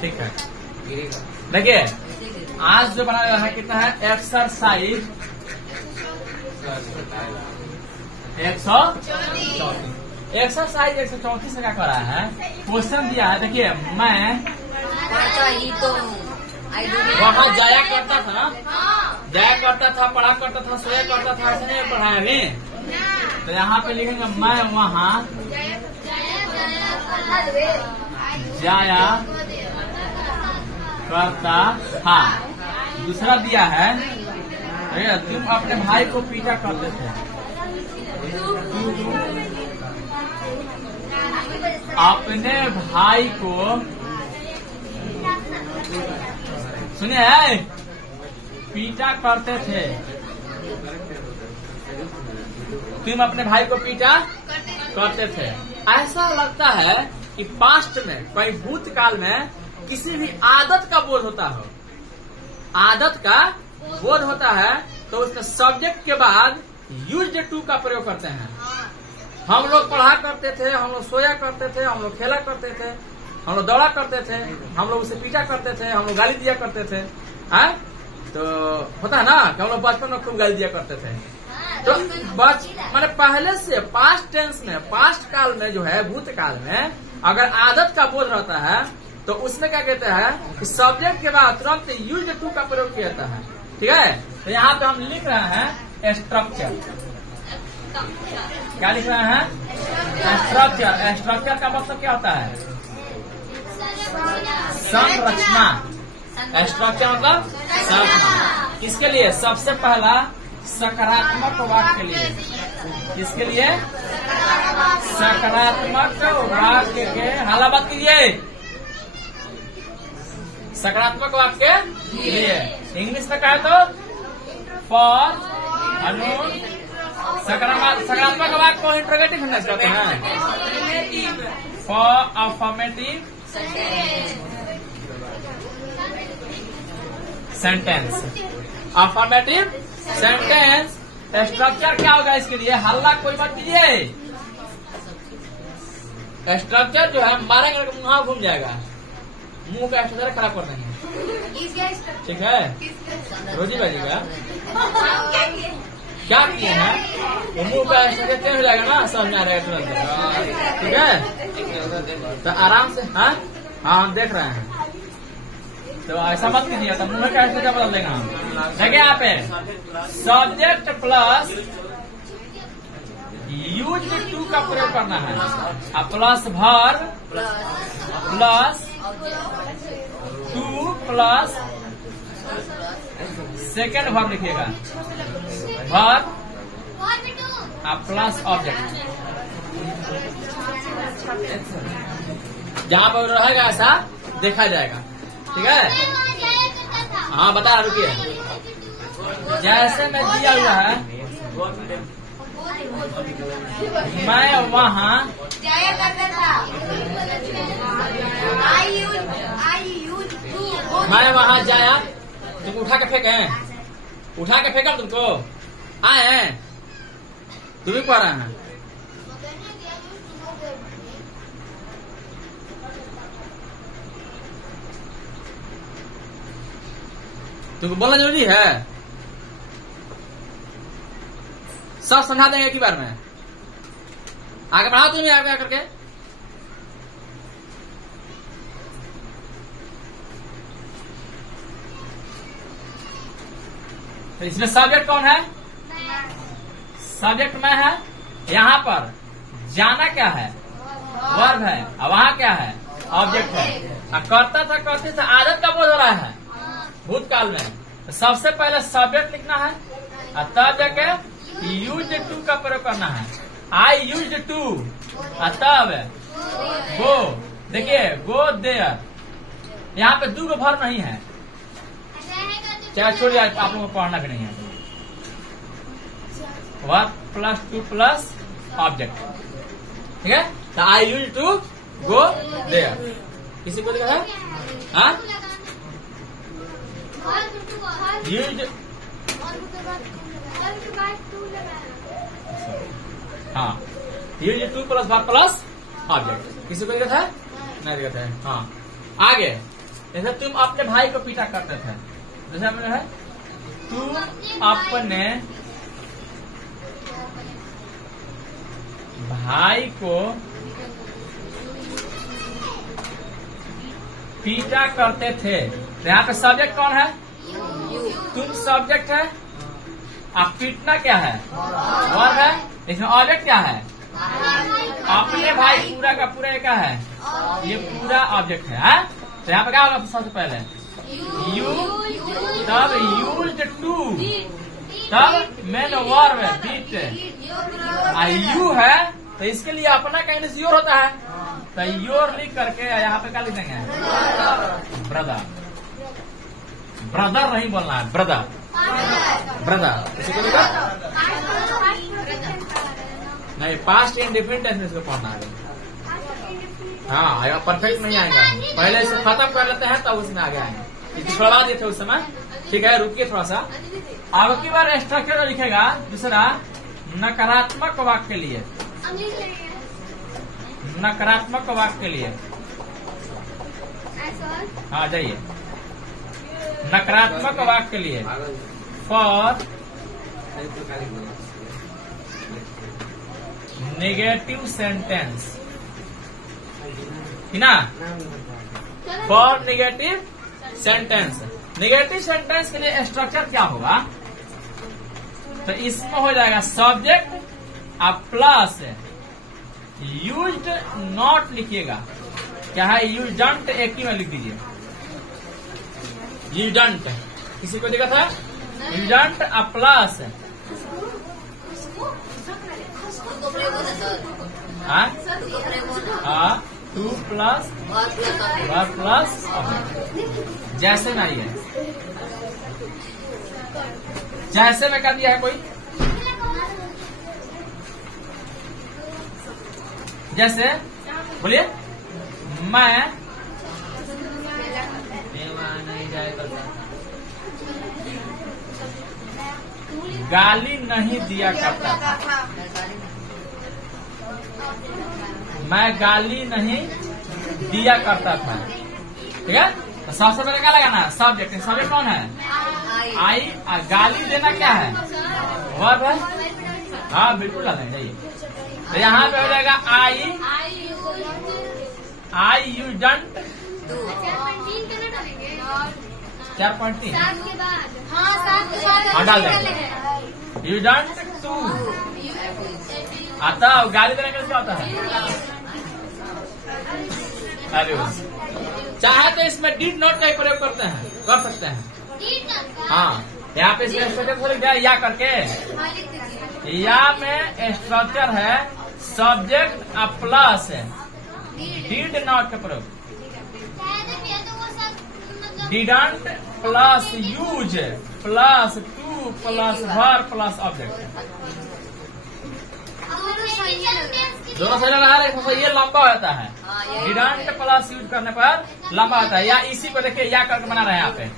ठीक है, देखिए आज जो बनाया है कितना है, एक्सरसाइज 134। एक्सरसाइज 134 से क्या कर रहा है, क्वेश्चन दिया है। देखिए मैं वहाँ जाया करता था, पढ़ा करता था, सोया करता था, ऐसे नहीं पढ़ाया अभी। तो यहाँ पे लिखेंगे मैं वहाँ जाया करता था। दूसरा दिया है, तुम अपने भाई को पीटा करते थे। अपने भाई को, सुनिए, पीटा करते थे। तुम अपने भाई को पीटा करते थे। ऐसा लगता है कि पास्ट में, कोई भूतकाल में किसी भी आदत का बोध होता हो, आदत का बोध होता है, तो उसमें सब्जेक्ट के बाद यूज्ड टू का प्रयोग करते हैं। हम लोग पढ़ा करते थे, हम लोग सोया करते थे, हम लोग खेला करते थे, हम लोग दौड़ा करते थे, हम लोग उसे पीटा करते थे, हम लोग गाली दिया करते थे। तो होता है ना कि हम लोग बचपन में खूब गाली दिया करते थे। तो मैंने पहले से पास्ट टेंस में, पास्ट काल में जो है, भूतकाल में अगर आदत का बोध रहता है तो उसमें क्या कहते हैं कि सब्जेक्ट के बाद तुरंत यूज्ड टू का प्रयोग किया जाता है। ठीक है, तो यहाँ पे हम लिख रहे हैं स्ट्रक्चर। क्या लिख रहे हैं, स्ट्रक्चर। स्ट्रक्चर का मतलब क्या होता है, संरचना। स्ट्रक्चर मतलब संरचना। इसके लिए सबसे पहला सकारात्मक वाक्य के लिए, इसके लिए सकारात्मक वाक्य के हाला बात कीजिए, सकारात्मक वाक्य के लिए इंग्लिश में कहे तो फॉर अनून। सकारात्मक वाक्य को इंट्रोगेटिव सेंटेंस कहते हैं, for affirmative sentence. Affirmative sentence structure क्या होगा, इसके लिए हल्ला कोई मत कीजिए। स्ट्रक्चर जो है मारेंगे मुंह घूम जाएगा, मुंह का स्ट्रक्चर खराब कर देंगे। ठीक है, रोजी बाजी का क्या किए हैं, वो मुंह का स्ट्रक्चर चेंज हो जाएगा ना, समझ में आ रहेगा तुरंत। ठीक है, तो आराम से। हाँ हम देख रहे हैं, तो ऐसा मत कीजिए, तो मुंह का स्ट्रक्चर बदल देगा हम। देखिए यहाँ पे सब्जेक्ट प्लस यूज्ड टू का प्रयोग करना है, plus verb plus two plus second verb लिखिएगा, वर्ब प्लस ऑब्जेक्ट। जहाँ पर रहेगा ऐसा देखा जाएगा। ठीक है, हाँ बता, रुकिए। जैसे मैं दिया हुआ है, मैं वहाँ जाया करता था, मैं वहाँ जाया। तुम उठा के फेंके, उठा के फेंका तुमको, आए हैं तुम भी पढ़ रहे हैं। तुमको बोलना जरूरी है, सब समझा देंगे एक ही बार में। आगे बढ़ाओ तुम आगे करके। तो इसमें सब्जेक्ट कौन है, सब्जेक्ट मैं है। यहाँ पर जाना क्या है, वर्ब है, और वहाँ क्या है, ऑब्जेक्ट है। करता था, करते थे, आदत का बोध हो रहा है भूतकाल में। तो सबसे पहले सब्जेक्ट लिखना है, और तब जाके यूज्ड टू का प्रयोग करना है। आई यूज्ड टू, तब गो। देखिए गो देयर, यहाँ पे दो वर्ब नहीं है, चाहे छोड़िए, आप लोगों को पढ़ना भी नहीं है। Verb plus two plus object. ठीक है, तो आई यूज टू गो देयर। किसी को देखा है, हाँ यूज, हाँ use two plus verb plus object. किसी को दिक्कत है? नहीं दिक्कत है। हाँ, आगे जैसे तुम अपने भाई को पीटा करते थे, जैसे हमने है तुम अपने भाई को पीटा करते थे, तो यहाँ पे सब्जेक्ट कौन है? तुम सब्जेक्ट है, अब पीटना क्या है? वर्ब है। इसमें ऑब्जेक्ट क्या है? अपने भाई, पूरा का पूरा क्या है? ये पूरा ऑब्जेक्ट है। तो यहाँ पे क्या होगा सबसे पहले? यू, तब यूज्ड टू, तब मेन वर्ब है बीट, यू है तो इसके लिए अपना का इंग्लिश योर होता है, तो योर लिख करके यहाँ पे क्या लिख देंगे? ब्रदर। ब्रदर नहीं बोलना है, ब्रदर, ब्रदर। इसी को नहीं, पास्ट इंडिफरेंट टेंस में इसको पढ़ना है। हाँ, परफेक्ट नहीं आएगा, पहले इसे खत्म कर लेते हैं तब उसमें आगे आएंगे। इसको छोड़ा दिए थे उस समय, ठीक है, रुकिए थोड़ा सा। अब की बार स्ट्रक्चर लिखेगा दूसरा, नकारात्मक वाक्य के लिए, नकारात्मक वाक्य के लिए। हाँ जाइए, नकारात्मक वाक्य के लिए, फॉर नेगेटिव सेंटेंस, ना, for negative sentence. Negative sentence के लिए स्ट्रक्चर क्या होगा? तो इसमें हो जाएगा सब्जेक्ट अब प्लस यूज्ड नॉट लिखिएगा, क्या है? यूज्डंट एक ही में लिख दीजिए, यूज्डंट। किसी को दिक्कत है? यूज्डंट अब plus two plus verb plus जैसे में आई है, जैसे में कर दिया है कोई, जैसे बोलिए, मैं गाली नहीं दिया करता था, मैं गाली नहीं दिया करता था, ठीक है। तो सबसे पहले क्या लगाना? सब्जेक्ट। सब्जेक्ट कौन है? आई। गाली देना क्या है? वर्ब है। हाँ बिल्कुल लगाना चाहिए। तो यहाँ पे हो जाएगा आई यूज्डंट 4.3 हाँ डाल देंगे, यूज्डंट टू। आता गाली देने का क्या होता है? अरे चाहे तो इसमें डिड नॉट का प्रयोग करते हैं, कर सकते हैं। हाँ, यहाँ पे स्ट्रक्चर या करके, या में स्ट्रक्चर है सब्जेक्ट प्लस डिड नॉट का प्रयोग, didn't plus use plus two plus verb plus object. दोनों सही लगा है, ये लंबा होता है। डिडंट प्लस यूज करने पर लंबा होता है। या इसी को देखिए या करके बना रहे हैं यहाँ पे,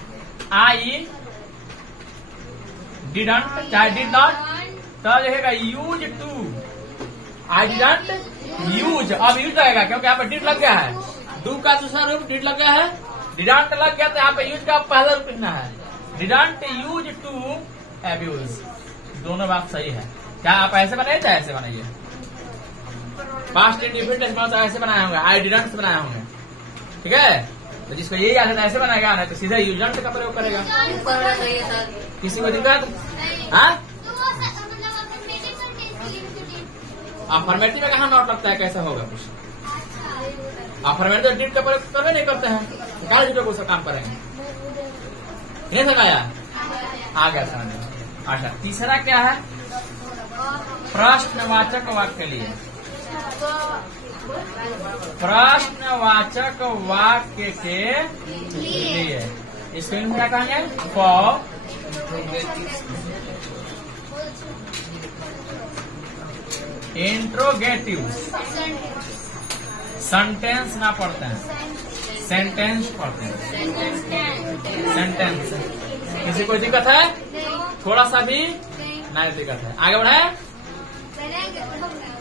आई डिडंट चाहे डिड नॉट, तो देखेगा use to. I didn't use, अब यूज लगेगा क्योंकि यहाँ पे डिड लग गया है, डू का दूसरा रूप डिड लग गया है, डिडंट लग गया तो यहाँ पे यूज का पहला रूप लिखना है, डिडंट यूज टू एब्यूज। दोनों बात सही है। क्या आप ऐसे बनाइए चाहे ऐसे बनाइए? पास्ट इंडिफरेंट टेंस ऐसे बनाए होंगे, आई डिडंट से बनाए होंगे, ठीक है। तो जिसको यही याद है ऐसे बनाएगा, नहीं तो सीधा यूज्डंट का प्रयोग करेगा। किसी को दिक्कत? हाँ, अफर्मेटिव में कहाँ नॉट लगता है? कैसा होगा कुछ? अफर्मेटिव डिड का प्रयोग करवे नहीं करते हैं, काल जो को काम करेंगे। नहीं समझाया? आ गया समझ। अच्छा, तीसरा क्या है? प्रश्नवाचक वाक्य के लिए, प्रश्नवाचक वाक्य के लिए इसको क्या कहेंगे? फॉर इंट्रोगेटिव सेंटेंस ना पढ़ते हैं, सेंटेंस पढ़ते हैं। सेंटेंस किसी को दिक्कत है? थोड़ा सा भी नहीं दिक्कत है, आगे बढ़े।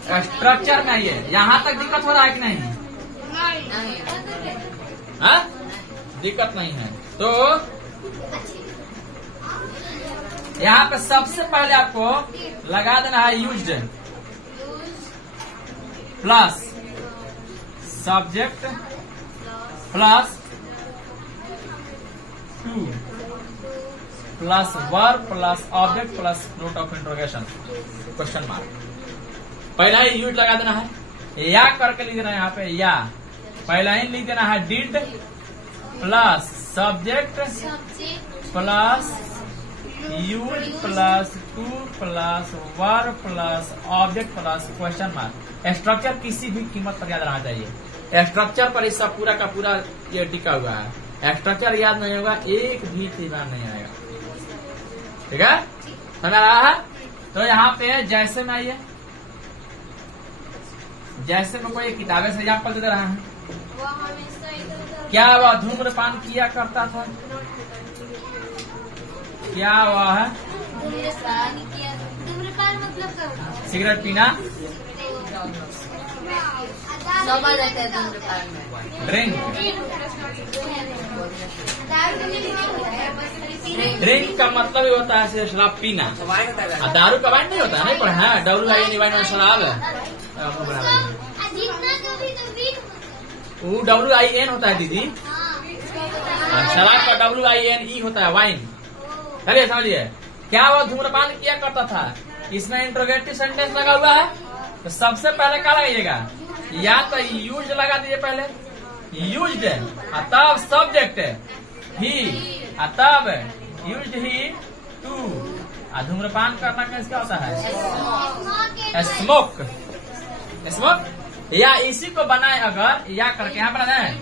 स्ट्रक्चर में आइए, यहाँ तक दिक्कत हो रहा है कि नहीं? हाँ, दिक्कत नहीं है। तो यहाँ पे सबसे पहले आपको लगा देना है used plus subject plus two plus verb plus object plus note of interrogation question mark. पहला ही यूज लगा देना है, या करके लिख देना है यहाँ पे, या पहला ही लिख देना है did plus subject plus use plus two plus verb plus object plus question mark. Structure किसी भी कीमत पर याद रहना चाहिए। स्ट्रक्चर पर इसका पूरा का पूरा ये टिका हुआ है। स्ट्रक्चर याद नहीं होगा, एक भी तीबार नहीं आएगा। ठीक है, समझ रहा है? तो यहाँ पे जैसे में आइए, जैसे में कोई किताबें से एग्जाम्पल दे रहा है। क्या वह धूम्रपान किया करता था? क्या वह धूम्रपान मतलब सिगरेट पीना? ड्रिंक, ड्रिंक का मतलब ही होता है शराब पीना। दारू का वाइन नहीं होता है, नहीं पढ़ा है? WIN शराब वो WIN होता है दीदी, शराब का WINE होता है वाइन। चलिए समझिए, क्या वह धूम्रपान किया करता था? इसमें इंट्रोगेटिव सेंटेंस लगा हुआ है, तो सबसे पहले क्या लगाइएगा? या तो यूज लगा दीजिए पहले, यूज्ड, तब सब्जेक्ट ही, तब यूज्ड ही टू। धूम्रपान करना कैसे होता है? Smoke, smoke. या इसी को बनाए अगर या करके यहाँ पर है,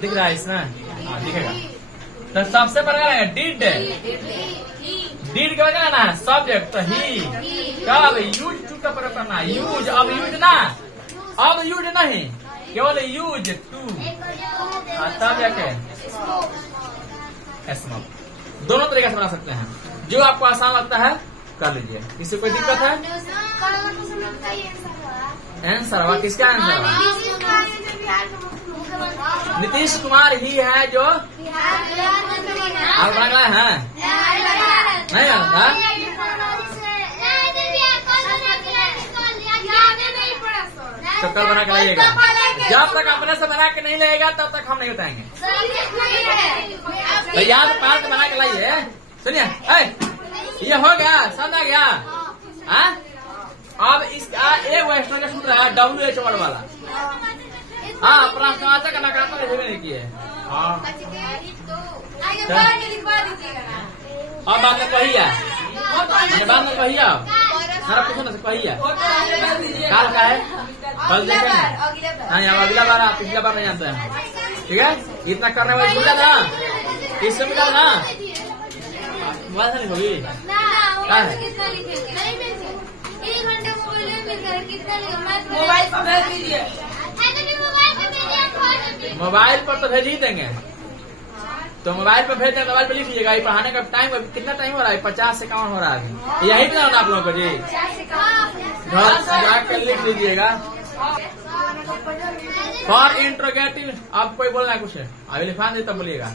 दिख रहा है इसमें? हाँ दिखेगा। तो सबसे पहले डिड, डिड क्या करना है? सब्जेक्ट, तो ही। कब? यूज टू का प्रयोग करना है, यूज। अब यूज ना, अब यूज नहीं, केवल यूज टू, तब जाके स्मोक। दोनों तरीके से बना सकते हैं, जो आपको आसान लगता है कर लीजिए। इससे कोई दिक्कत है? आंसर हुआ किसका? आंसर हुआ नीतीश कुमार ही है जो आप बना है, नहीं है? तो कल बना के लाइएगा। जब तक अपने से बना के नहीं लगेगा तब तक हम नहीं बताएंगे। तो याद पार्क बना के लाइए। सुनिए, ये हो गया, समझ गया? अब इसका एक वो एक्स्ट्रा का सूत्र है WH वर्ड वाला। हाँ, प्रश्नवाचक नकारात्मक नहीं किए। अब बाद में कहिए, बाद में कहिए, सारा पूछो ना, कहिए काल का है, कल देखेंगे। हाँ, अगला बार आप पिछला बार नहीं जानते हैं। ठीक है, इतना करने वाले सुन जाता ना, इससे मिला ना बात नहीं होगी। क्या है? मोबाइल पर तो भेज ही देंगे, तो मोबाइल पर भेज देंगे, मोबाइल पर लिख लीजिएगा। ये पढ़ाने का टाइम कितना टाइम हो रहा है? 50 से कम हो रहा है। यही तो आप लोगों को जी घर जाकर लिख लीजिएगा। फॉर इंट्रोगेटिव, अब कोई बोलना है कुछ? अभी लिखवा दे तब बोलिएगा।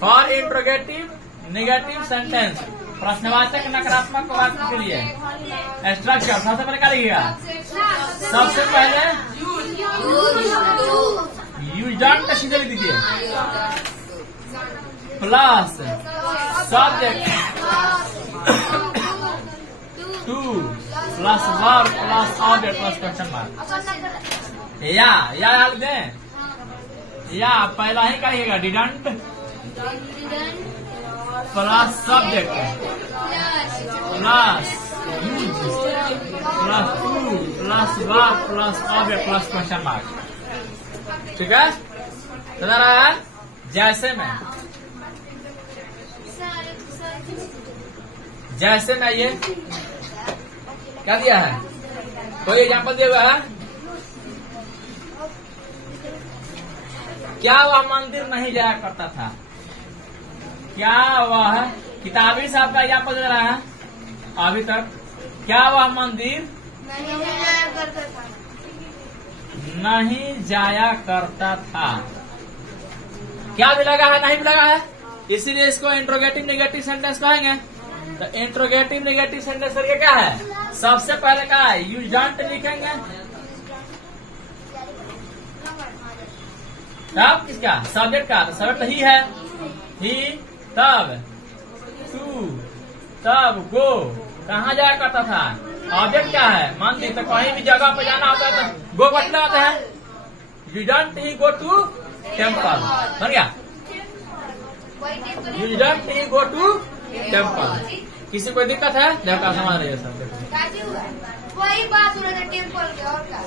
फॉर इंट्रोगेटिव नेगेटिव सेंटेंस, प्रश्नवाचक नकारात्मक वाक्य के लिए स्ट्रक्चर सबसे पहले क्या लिखिएगा? सबसे पहले यूज का सीधे लिख दीजिए, plus subject two plus verb plus object plus question mark. या डाल दें, या पहला ही करिएगा didn't plus subject plus use plus two plus verb plus object plus question mark. ठीक है, समझ रहा है? जैसे में ये क्या दिया है? कोई एग्जाम्पल दिया हुआ है? क्या वह मंदिर नहीं जाया करता था? क्या वह, किताबी साहब का एग्जाम्पल दे रहा है अभी तक, क्या वह मंदिर नहीं जाया करता था। क्या भी लगा है? नहीं भी लगा है, इसीलिए इसको इंट्रोगेटिव नेगेटिव सेंटेंस कहेंगे। तो इंट्रोगेटिव नेगेटिव सेंटेंस करके क्या है? सबसे पहले क्या है? यू डोंट लिखेंगे। तब किसका? सब्जेक्ट का। तो सब्जेक्ट ही है, ही। तब टू, तब गो। कहाँ जाया करता था? ऑब्जेक्ट क्या है? मान ली तो कहीं भी जगह पे जाना होता है तो गो बटला होता है। You don't he go to temple, बन गया। You don't he go to temple. किसी कोई दिक्कत है? देखा समझ रही है सब। वही बात हो रहा था टेम्पल के, और क्या?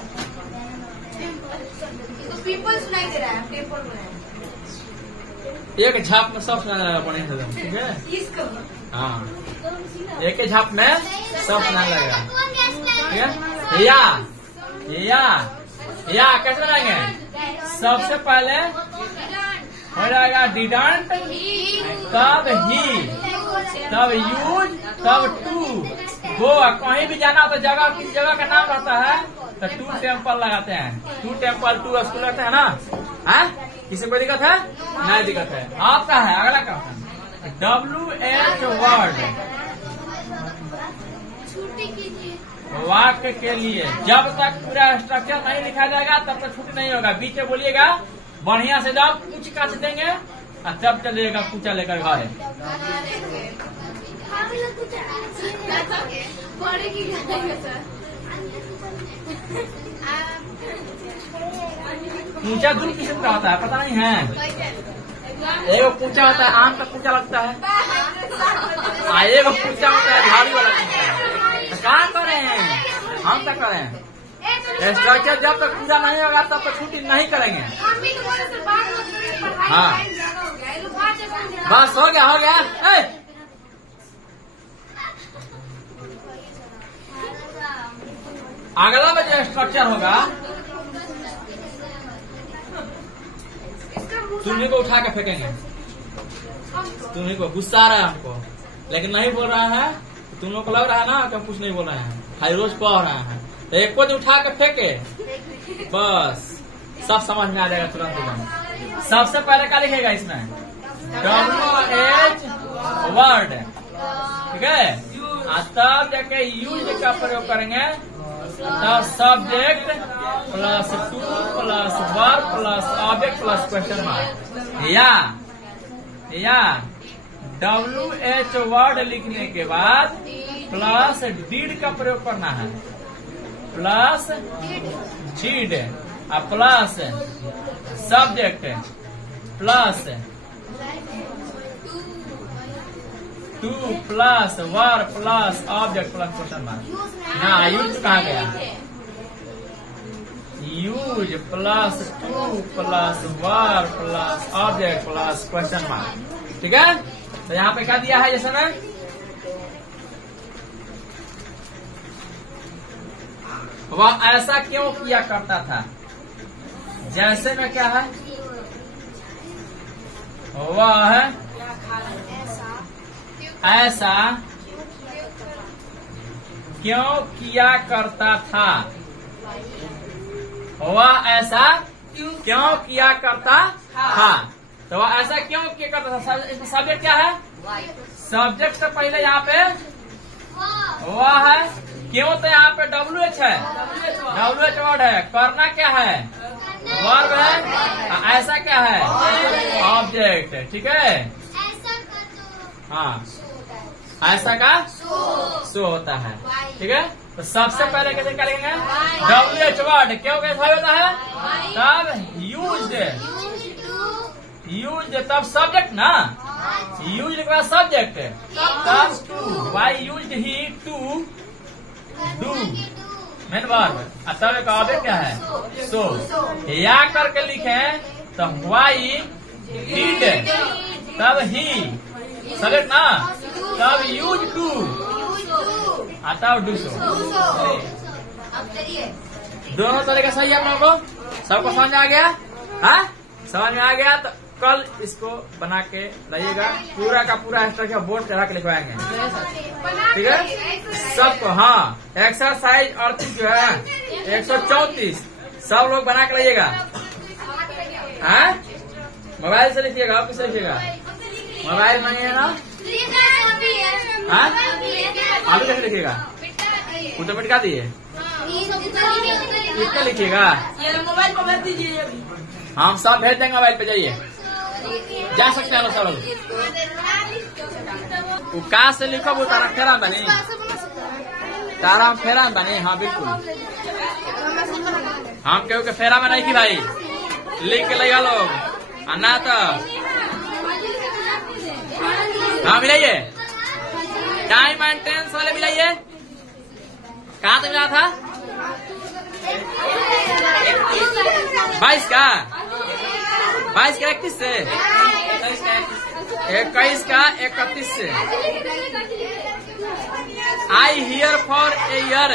तो पीपल सुनाई दे रहा है, टेम्पल बनाया। एक झाप में सब सुना लगेगा, ठीक है? इसको हाँ, एक ही झाप में सब सुना लगेगा, ठीक है? या कैसे लगाएंगे? सबसे पहले हो जाएगा डिडंट, तब ही, तब यूज, तब टू। गो, कहीं भी जाना तो जगह, किस जगह का नाम रहता है तो टू टेम्पल लगाते हैं। टू टेम्पल, टू स्कूल रहते हैं ना? है? किसी को दिक्कत है? नहीं दिक्कत है। आपका है अगला का WH वर्ड, वाक्य के लिए जब तक पूरा स्ट्रक्चर नहीं लिखा जाएगा तब तक छुट्टी नहीं होगा। बीच में बोलिएगा बढ़िया से, जब कुछ काट देंगे और तब चलिएगा पूछा लेकर घर। पूछा दो किस्म का होता है, पता नहीं है? एगो पूछा होता है आम का पूछा लगता है, एगो पूछा होता है झाड़ी वाला पूछा। कहाँ करें? हम तक करें। स्ट्रक्चर जब तक पूरा नहीं होगा तब तक छुट्टी नहीं करेंगे। हाँ, बस हो गया, हो गया। अगला में जो स्ट्रक्चर होगा तुम्हें को उठा के फेंकेंगे। तुम्हें को गुस्सा आ रहा है हमको, लेकिन नहीं बोल रहा है। तुम लोग को लग रहा है ना कि हम कुछ नहीं बोल रहे हैं, हाई रोज पढ़ रहे हैं। तो एक को उठा के फेंके, बस सब समझ में आ जाएगा तुरंत। सबसे पहले क्या लिखेगा इसमें? WH वर्ड, ठीक है? तब जाके यूज का प्रयोग करेंगे। तब subject plus two plus verb plus object plus question mark. या WH वर्ड लिखने के बाद प्लस डीड का प्रयोग करना है, प्लस डीड और plus subject plus two plus verb plus object plus question mark. ना यूज कहाँ गया? Use plus two plus verb plus object plus question mark, ठीक है? तो यहाँ पे क्या दिया है जैसे ना? वह ऐसा क्यों किया करता था? जैसे में क्या है? वह ऐसा क्यों किया करता था? वह ऐसा क्यों किया करता था? तो वह ऐसा क्यों किया करता था? इसमें सब्जेक्ट क्या है? सब्जेक्ट से पहले यहाँ पे वह है, क्यों तो यहाँ पे WH है, WH वर्ड है। करना क्या है? वर्ब है। ऐसा क्या है? ऑब्जेक्ट, ठीक है? हाँ, ऐसा का सो होता है, ठीक है? तो सबसे पहले कैसे क्या लिखेंगे? WH वर्ड क्यों कैसे होता है? तब यूज तब सब्जेक्ट ना, यूज के बाद सब्जेक्ट, तब to. Why use he to do main verb, तब एक ऑब्जेक्ट क्या है? सो। या करके लिखे तो वाई डिड, तब ही सब्जेक्ट ना, तब यूज टू, तब डू सो। दोनों तरीके सही है आप लोगों को? सबको समझ में आ गया? हाँ, समझ में आ गया? तो कल इसको बना के लाइएगा, पूरा का पूरा स्ट्रक्चर बोर्ड चढ़ा के लिखवाएंगे, ठीक है सबको। हाँ, एक्सरसाइज 38 जो है 134 सब लोग बना के लाइएगा। हाँ, मोबाइल से लिखिएगा, ऑफिस से लिखिएगा, मोबाइल मांगे है ना। हाँ, अभी कैसे लिखिएगा, फोटो मिटा दिए, कितना लिखिएगा, मोबाइल पर भेज दीजिए। हम सब भेज देंगे, मोबाइल पे जाइए, जा सकते हैं सब लोग। वो का से लिखो, वो तारा फेरा बनी, तारा फेरा बनी। हाँ बिल्कुल, हम क्यों के फेरा में नहीं की भाई, लिख के लगा लोग ना तो। हाँ मिलाइए, टाइम एंड टेंस वाले मिलाइए। कहाँ से मिला था, 22 का 21 से, 21 का 31 से। I here for a year,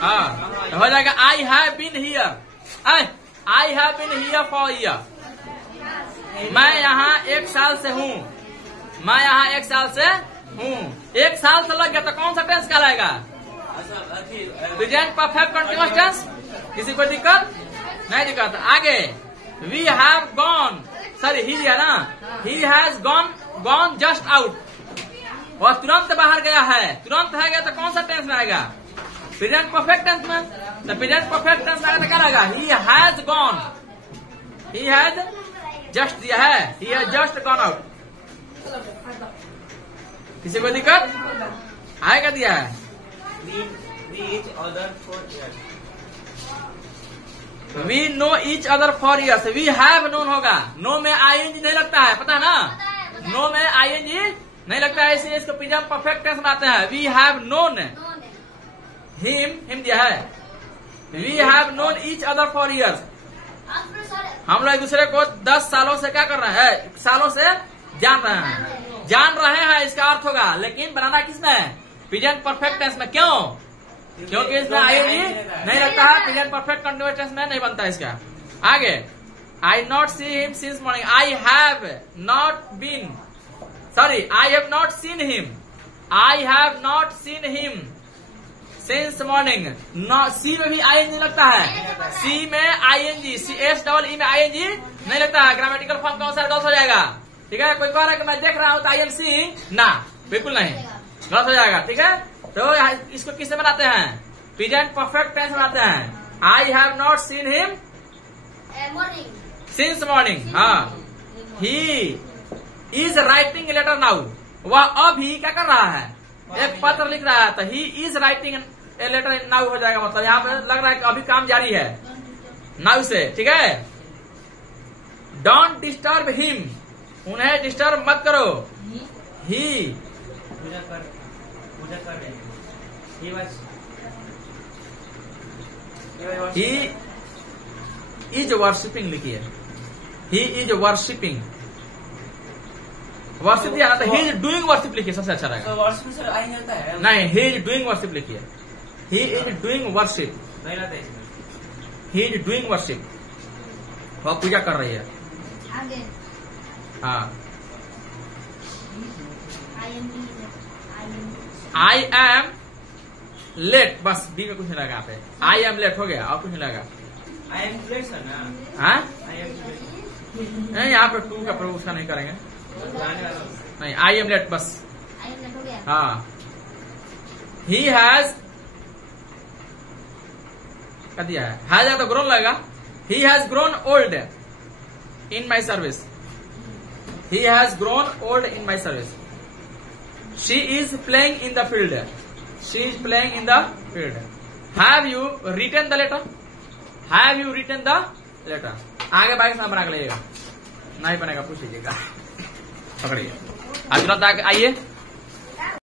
हाँ हो जाएगा I have been here, I have been here for year. मैं यहाँ 1 साल से हूँ, मैं यहाँ 1 साल से हूँ। 1 साल से लग गया तो कौन सा टेंस कहलाएगा, प्रेजेंट परफेक्ट कंटीन्यूअस टेंस। किसी को दिक्कत नहीं, दिक्कत आगे। वी हैव गॉन, सॉरी ही है ना, ही हैज गॉन जस्ट आउट, और तुरंत बाहर गया है, तुरंत है गया तो कौन सा टेंस में आएगा, प्रेजेंट परफेक्ट टेंस में। तो प्रेजेंट परफेक्ट टेंस में आएगा तो क्या रहेगा, he has gone, he has just दिया है, he has just gone out. किसी को दिक्कत आएगा, दिया है we know each other for years, we have known होगा, नो में आईएनजी नहीं लगता है, पता है ना, नो में आईएनजी नहीं लगता है, इसलिए इसको प्रेजेंट परफेक्ट टेंस बनाते हैं। वी हैव नोन हिम दिया है, we have known each other for years. हम लोग एक दूसरे को 10 सालों से क्या कर रहे हैं, सालों से जान रहे हैं, जान रहे हैं इसका अर्थ होगा, लेकिन बनाना किसमें है, प्रेजेंट परफेक्ट टेंस में। क्यों, क्योंकि इसमें आईएनजी नहीं लगता है, प्रेजेंट परफेक्ट कंटीन्यूअस टेंस में नहीं बनता है इसका। आगे, I not see him since morning, I have not been, sorry I have not seen him, I have not seen him since morning. C में भी आईएनजी लगता है, सी में ING, C S double E में ING नहीं लगता है, grammatical form का अनुसार गलत हो जाएगा, ठीक है। कोई कह रहा है कि मैं देख रहा हूँ तो आई एम सीइंग, ना बिल्कुल नहीं, गलत हो जाएगा, ठीक है। तो इसको किससे बनाते हैं, प्रेजेंट परफेक्ट टेंस बनाते हैं। I have not seen him since morning, हाँ। He is writing letter now, वह अभी क्या कर रहा है, एक पत्र लिख रहा है, तो he is writing a letter now हो जाएगा, मतलब यहाँ पे लग रहा है कि अभी काम जारी है नाउ से, ठीक है। डोंट डिस्टर्ब हिम, उन्हें डिस्टर्ब मत करो। ही इज वर्शिपिंग लिखिए, ही इज वर्शिपिंग, वर्शिप दिया तो ही इज डूइंग वर्शिप लिखिए, सबसे अच्छा रहेगा। तो वर्शिप से आई जाता है, नहीं, ही इज डूइंग वर्शिप लिखिए, ही इज डूइंग वर्शिप, नहीं रहता है इसमें, ही इज डूइंग वर्शिप, वह पूजा कर रही है। आगे हाँ, आई एम लेट, बस बी में कुछ नहीं लगा यहाँ पे, आई एम लेट हो गया और कुछ नहीं लगा। आई एम लेट सर ना, हाँ आई एम नहीं, यहाँ पे टू का प्रयोग उसका नहीं करेंगे, नहीं आई एम लेट बस। हो गया। हाँ, ही हैज क्या दिया है तो ग्रोन लगेगा, he has grown old in my service, he has grown old in my service. She is playing in the field, she is playing in the field. Have you written the letter, have you written the letter. आगे बाइक बना के लाइएगा, नहीं बनेगा पूछ लीजिएगा, पकड़िए। अब तुरंत आइए,